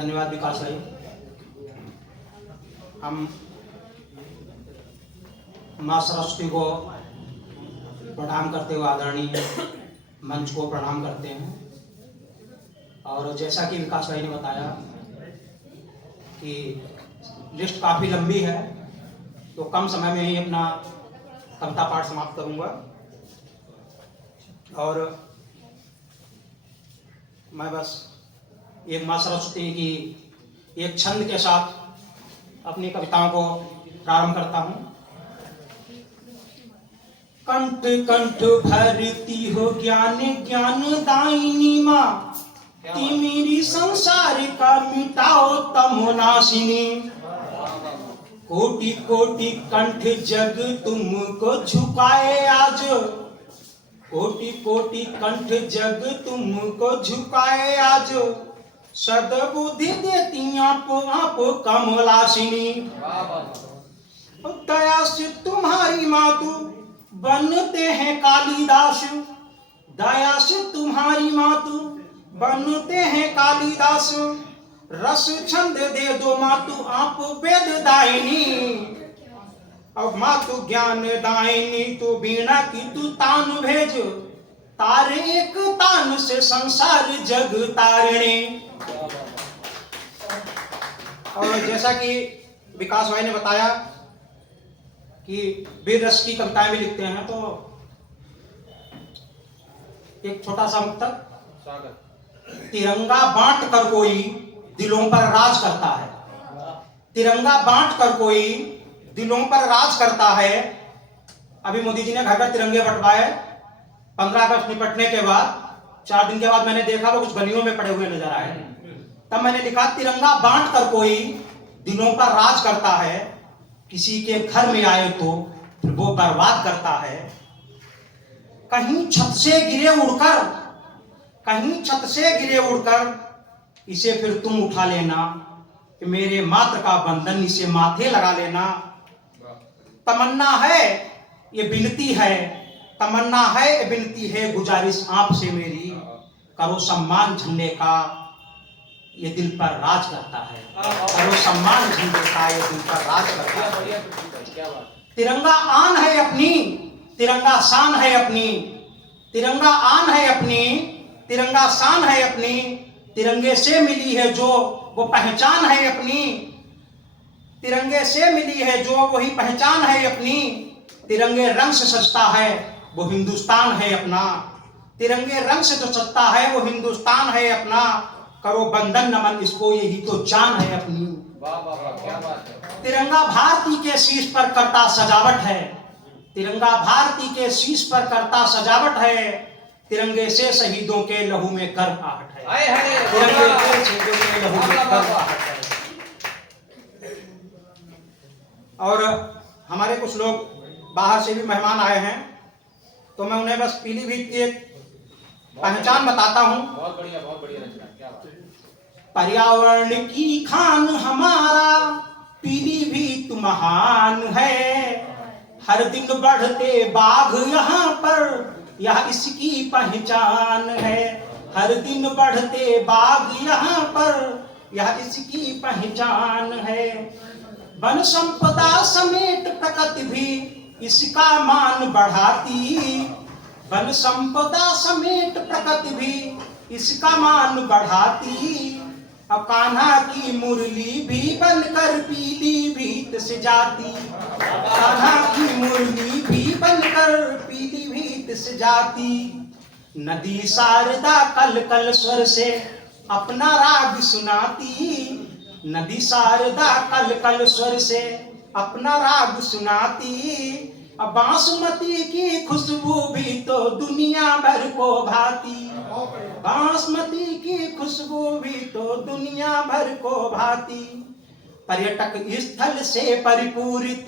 धन्यवाद विकास भाई। हम माँ सरस्वती को प्रणाम करते हुए आदरणीय मंच को प्रणाम करते हैं। और जैसा कि विकास भाई ने बताया कि लिस्ट काफ़ी लंबी है, तो कम समय में ही अपना कविता पाठ समाप्त करूंगा। और मैं बस एक माँ सरस्वती की एक छंद के साथ अपनी कविताओं को प्रारंभ करता हूँ। कंठ कंठ भरती हो ज्ञान ज्ञान दायिनी माँ, मेरी संसार का मिटाओ तमोनाशिनी। कोटि कोटि कंठ जग तुमको झुकाए आज, कोटि कोटि कंठ जग तुमको झुकाए आज। सद्बुद्धि देती आप कमलाशिनी। दया से तुम्हारी मातु बनते हैं कालिदास, दया से तुम्हारी मातु बनते हैं कालिदास। रस छंद दे दो मातु आप वेद दायिनी। अब मातु ज्ञान दायिनी तो बीणा की तू तान भेज, तारे एक तान से संसार जग तारणे। और जैसा कि विकास भाई ने बताया कि वीर रस की कविताएं भी लिखते हैं, तो एक छोटा सा मुक्तक। तिरंगा बांट कर कोई दिलों पर राज करता है, तिरंगा बांट कर कोई दिलों पर राज करता है। अभी मोदी जी ने घर घर तिरंगे बंटवाए 15 अगस्त निपटने के बाद। 4 दिन के बाद मैंने देखा वो कुछ गलियों में पड़े हुए नजर आए। तब मैंने लिखा तिरंगा बांट कर कोई दिलों पर राज करता है, किसी के घर में आए तो फिर वो बर्बाद करता है। कहीं छत से गिरे उड़कर, कहीं छत से गिरे उड़कर इसे फिर तुम उठा लेना, कि मेरे मात्र का बंधन इसे माथे लगा लेना। तमन्ना है ये विनती है, तमन्ना है ये विनती है, गुजारिश आपसे मेरी, करो सम्मान झंडे का ये दिल पर राज करता है, करो सम्मान झंडे का ये दिल पर राज करता है। तिरंगा आन है अपनी, तिरंगा शान है अपनी, तिरंगा आन है अपनी, तिरंगा शान है अपनी। तिरंगे से मिली है जो वो पहचान है अपनी, तिरंगे से मिली है जो वही पहचान है अपनी। तिरंगे रंग से सजता है वो हिंदुस्तान है अपना, तिरंगे रंग से जो सजता है वो हिंदुस्तान है अपना। करो बंधन नमन इसको यही तो जान है अपनी। वाह वाह वाह, क्या बात है। तिरंगा भारती के शीश पर करता सजावट है, तिरंगा भारती के शीश पर करता सजावट है। तिरंगे से शहीदों के लहू में गर्माहट है, तिरंगे के शहीदों के लहू में गर्माहट है। और हमारे कुछ लोग बाहर से भी मेहमान आए हैं, तो मैं उन्हें बस पीलीभीत की एक पहचान बताता हूँ। बहुत बढ़िया रचना, क्या बात है। पर्यावरण की खान हमारा पीलीभीत महान है, हर दिन बढ़ते बाघ यहाँ पर यह इसकी पहचान है। हर दिन बढ़ते बाघ यहाँ पर यह इसकी पहचान है। वन संपदा समेत प्रकृति भी इसका मान बढ़ाती, वन संपदा समेट प्रकृति भी इसका मान बढ़ाती। अब कान्हा की मुरली भी बनकर पीलीभीत से जाती, कान्हा की मुरली भी बनकर पीलीभीत से जाती। नदी शारदा कल कल स्वर से अपना राग सुनाती, नदी शारदा कल कल स्वर से अपना राग सुनाती। अब बासमती की खुशबू भी तो दुनिया भर को भाती, बासमती की खुशबू भी तो दुनिया भर को भाती। पर्यटक स्थल से परिपूरित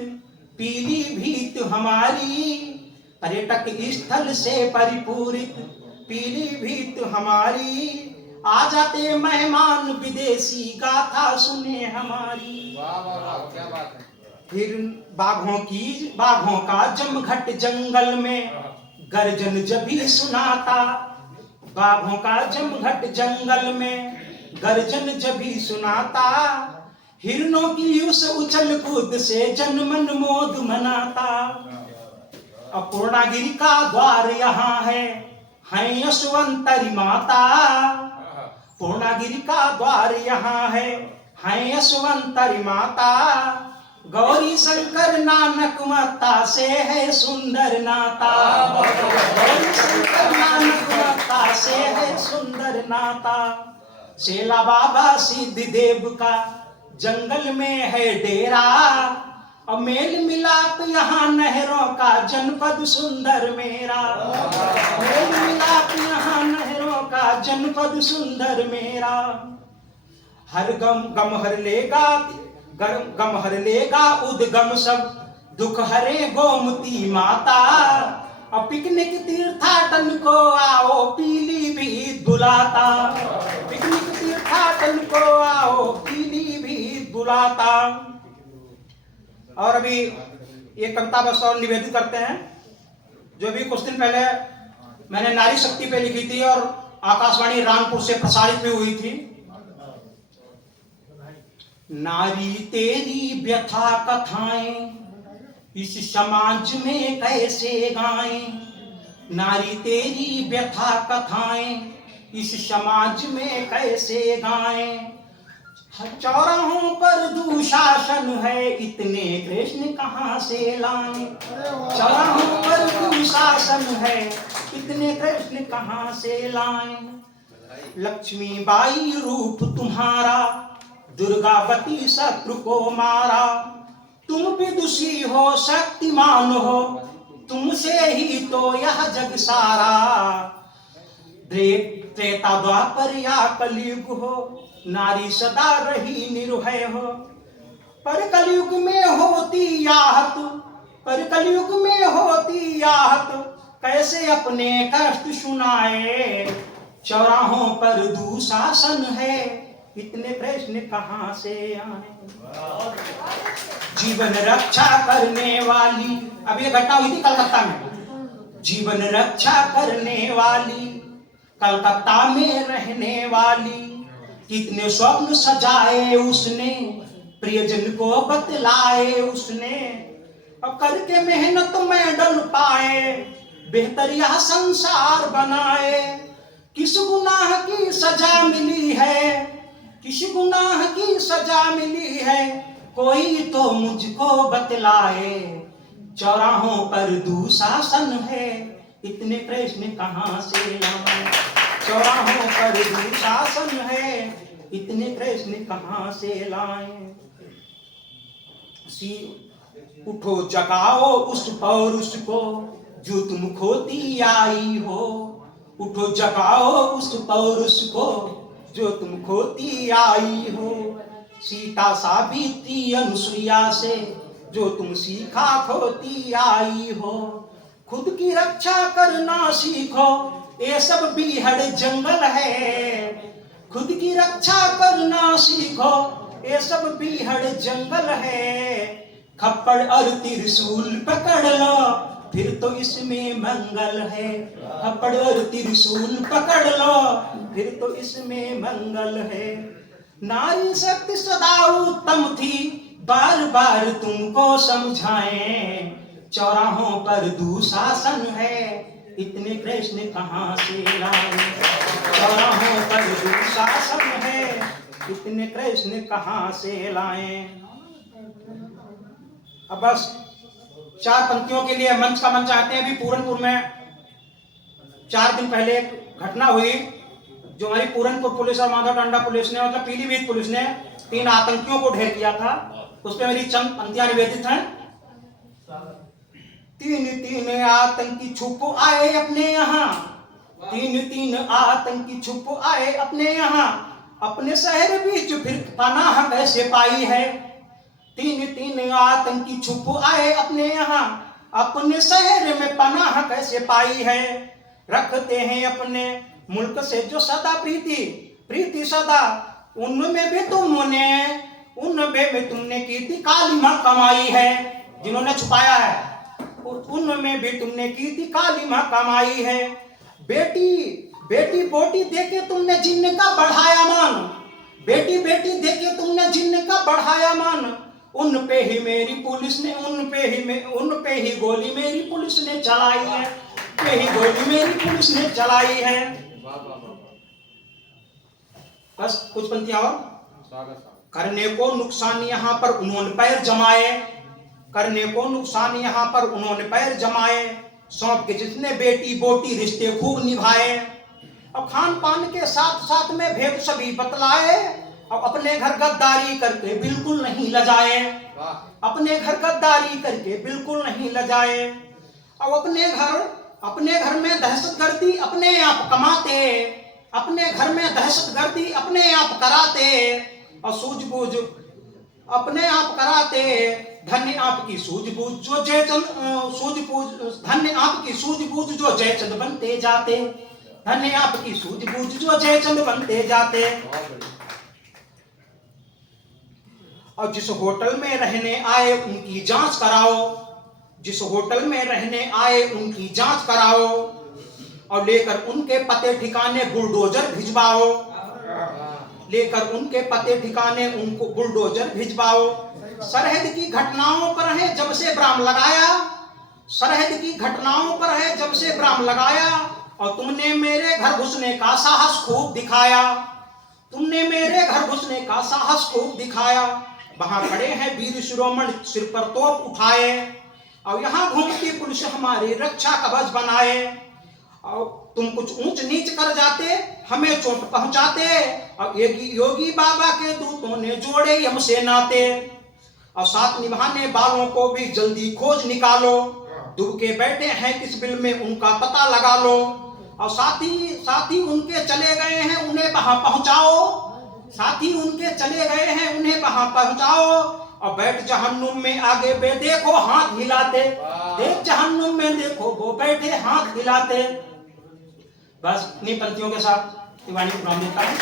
पीलीभीत हमारी, पर्यटक स्थल से परिपूरित पीलीभीत हमारी। आ जाते मेहमान विदेशी गाथा सुने हमारी। वाह वाह वाह, क्या बात है। फिर बाघों का जमघट जंगल में गर्जन जब भी सुनाता, बाघों का जमघट जंगल में गर्जन जब भी सुनाता, हिरणों की उस उछल कूद से जन मन मोद मनाता। अब पूर्णागिरि का द्वार यहाँ है यशवंतरी माता। पूर्णागिरि का द्वार यहाँ है यशवंतरी माता। गौरी शंकर नानक माता से है सुंदर नाता। गौरी शंकर नानक माता से है सुंदर नाता। शेला बाबा सिद्ध देव का जंगल में है डेरा। और मेल मिलाप यहाँ नहरों का जनपद सुंदर मेरा। मेल मिलाप यहाँ नहरों का जनपद सुंदर मेरा। हर गम हर लेगा, गम हर लेगा उद्गम सब, दुख हरे गोमती माता। और पिकनिक तीर्थाटन को आओ पीलीभीत बुलाता। पिकनिक तीर्थाटन को आओ पीलीभीत बुलाता। और अभी ये कविता बस और निवेदित करते हैं, जो भी कुछ दिन पहले मैंने नारी शक्ति पे लिखी थी और आकाशवाणी रामपुर से प्रसारित भी हुई थी। नारी तेरी व्यथा कथाएं इस समाज में कैसे गाएं। नारी तेरी व्यथा कथाएं इस समाज में कैसे गाएं। चौराहों पर दुशासन है, इतने कृष्ण कहाँ से लाएं। चौराहों पर दुशासन है, इतने कृष्ण कहाँ से लाएं। लक्ष्मी बाई रूप तुम्हारा, दुर्गावती शत्रु को मारा। तुम विदुषी हो शक्तिमान हो, तुमसे ही तो यह जग सारा। त्रेता द्वापर या कलयुग हो, नारी सदा रही निर्भय हो। पर कलयुग में होती आहत, पर कलयुग में होती आहत, कैसे अपने कष्ट सुनाए। चौराहों पर दुशासन है, इतने प्रश्न कहाँ से आए। जीवन रक्षा करने वाली, अब ये घटना हुई थी कलकत्ता में। जीवन रक्षा करने वाली, कलकत्ता में रहने वाली, कितने स्वप्न सजाए उसने, प्रियजन को बतलाए उसने। और करके मेहनत मेडल पाए, बेहतर यह संसार बनाए। किस गुनाह की सजा मिली है, किस गुनाह की सजा मिली है, कोई तो मुझको बतलाए। चौराहों पर दुशासन है, इतने प्रश्न कहाँ से लाएं। चौराहों पर दुशासन है, इतने प्रश्न कहाँ से लाएं। उठो जगाओ उस पौरुष को, जो तुम खोती आई हो। उठो जगाओ उस पौरुष को, जो तुम खोती आई हो। सीता सावित्री अनुसुईया से, जो तुम सीखा खोती आई हो। खुद की रक्षा करना सीखो, ये सब बीहड़ जंगल है। खुद की रक्षा करना सीखो, ये सब बीहड़ जंगल है। खप्पड़ और त्रिशूल पकड़ लो, फिर तो इसमें मंगल है। खप्पड़ और त्रिशूल पकड़ लो, फिर तो इसमें मंगल है। नारी शक्ति सदा उत्तम थी, बार बार तुमको समझाएं। चौराहों पर दुशासन है, इतने प्रश्न कहाँ से लाएं। चौराहों पर दुशासन है, इतने प्रश्न कहाँ से लाएं। अब बस 4 पंक्तियों के लिए मंच का मंच चाहते हैं। अभी पूरनपुर में 4 दिन पहले एक घटना हुई, जो हमारी पूरनपुर पुलिस और माधवटांडा पुलिस ने, मतलब पीलीभीत पुलिस ने 3 आतंकियों को ढेर किया था। उस पर मेरी चंद पंक्तियां निवेदित हैं। 3 आतंकी छुप आए अपने यहाँ। 3 आतंकी छुप आए अपने यहाँ। अपने शहर बीच फिर पनाह कैसे पाई है। 3 आतंकी छुप आए अपने यहाँ। अपने शहर में पनाह कैसे पाई है। रखते हैं अपने मुल्क से जो सदा प्रीति सदा। उनमें भी तुमने की थी कालिमा कमाई है। जिन्होंने छुपाया है, उनमें भी तुमने की थी कालिमा कमाई है। बेटी बोटी देके तुमने जिन्न का बढ़ाया मान। बेटी बेटी देके तुमने जिनका बढ़ाया मान, उन पे ही मेरी पुलिस ने, उन पे ही गोली मेरी पुलिस ने चलाई है, पे ही गोली मेरी पुलिस ने चलाई है। वाह वाह वाह वाह। बस कुछ पंक्तियां और। स्वागत स्वागत। करने को नुकसान यहाँ पर उन्होंने पैर जमाए, करने को नुकसान यहाँ पर उन्होंने पैर जमाए, सौंप के जितने बेटी बोटी रिश्ते खूब निभाए, और खान पान के साथ साथ में भेद सभी बतलाए, और अपने घर गद्दारी करके बिल्कुल नहीं लजाए, वाह। अपने घर गद्दारी करके बिल्कुल नहीं लजाए, और अपने घर में दहशतगर्दी अपने आप कमाते, अपने घर में दहशतगर्दी अपने आप कराते, और सूझबूझ अपने आप कराते, धन्य आपकी सूझबूझ जो जयचंद, धन्य आपकी सूझबूझ जो जयचंद बनते जाते, धन्य आपकी सूझबूझ जो जयचंद बनते जाते। बहुत बढ़िया। और जिस होटल में रहने आए उनकी जांच कराओ, जिस होटल में रहने आए उनकी जांच कराओ, और लेकर उनके पते ठिकाने बुलडोजर भिजवाओ, लेकर उनके पते ठिकाने उनको बुलडोजर भिजवाओ। सरहद की घटनाओं पर है जब से ब्राम लगाया, सरहद की घटनाओं पर है जब से ब्राम लगाया, और तुमने मेरे घर घुसने का साहस खूब दिखाया, तुमने मेरे घर घुसने का साहस खूब दिखाया। वहां खड़े हैं वीर शिरोमणि सिर पर तोप उठाए, और यहाँ घूमती पुलिस हमारी रक्षा कवच बनाए, और तुम कुछ ऊंच नीच कर जाते हमें चोट पहुंचाते, और योगी बाबा के दूतों ने जोड़े हमसे नाते, और साथ निभाने वालों को भी जल्दी खोज निकालो, डूब के बैठे हैं किस बिल में उनका पता लगा लो, और साथी उनके चले गए हैं उन्हें वहां पहुंचाओ, साथी उनके चले गए हैं उन्हें वहां पहुंचाओ, और बैठ जहन्नुम में आगे बे देखो हाथ हिलाते, देख जहन्नुम में देखो वो बैठे हाथ हिलाते। बस इन्हीं पंक्तियों के साथ तिवारी प्रोग्राम देता है।